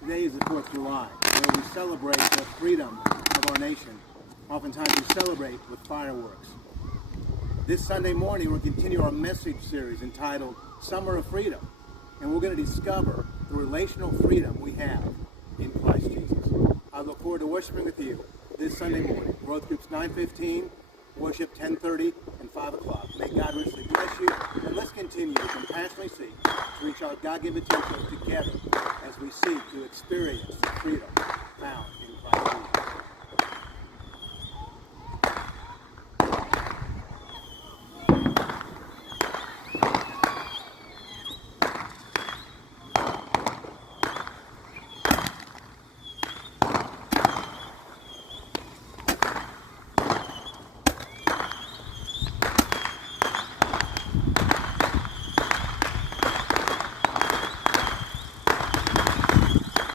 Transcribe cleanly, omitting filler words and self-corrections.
Today is the 4th of July, where we celebrate the freedom of our nation. Oftentimes we celebrate with fireworks. This Sunday morning, we'll continue our message series entitled Summer of Freedom, and we're going to discover the relational freedom we have in Christ Jesus. I look forward to worshiping with you this Sunday morning. Growth groups 9:15, worship 10:30, and 5 o'clock. May God richly bless you, and let's continue to compassionately seek to reach our God-given potential together as we seek to experience freedom.